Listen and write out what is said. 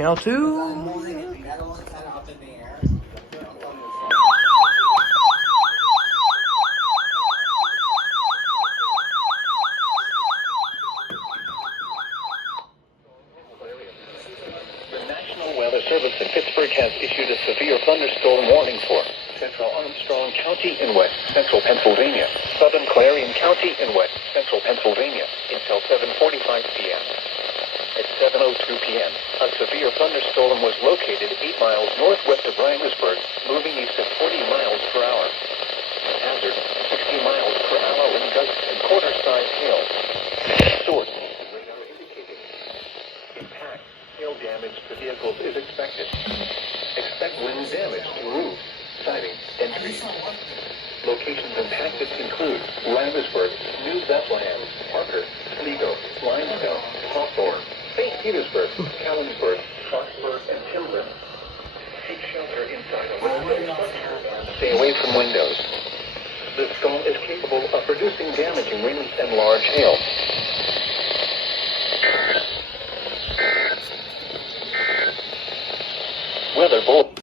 Channel 2. The National Weather Service in Pittsburgh has issued a severe thunderstorm warning for central Armstrong County in west central Pennsylvania, southern Clarion County in west central Pennsylvania until 7:45 p.m. At 7:02 p.m., a severe thunderstorm was located 8 miles northwest of Rhinersburg, moving east at 40 miles per hour. Hazard, 60 miles per hour in gusts and quarter-size hail. Source, radar indicated. Impact, hail damage to vehicles is expected. Expect wind damage to roofs, siding, and trees. Locations impacted include Rhinersburg, New Bethlehem, Parker, Sligo, Limestone, Hawthorne, St. Petersburg, Callinsburg, Foxburg, and Timber. Take shelter inside a window structure and stay away from windows. The storm is capable of producing damaging winds and large hail. Weather bulletin.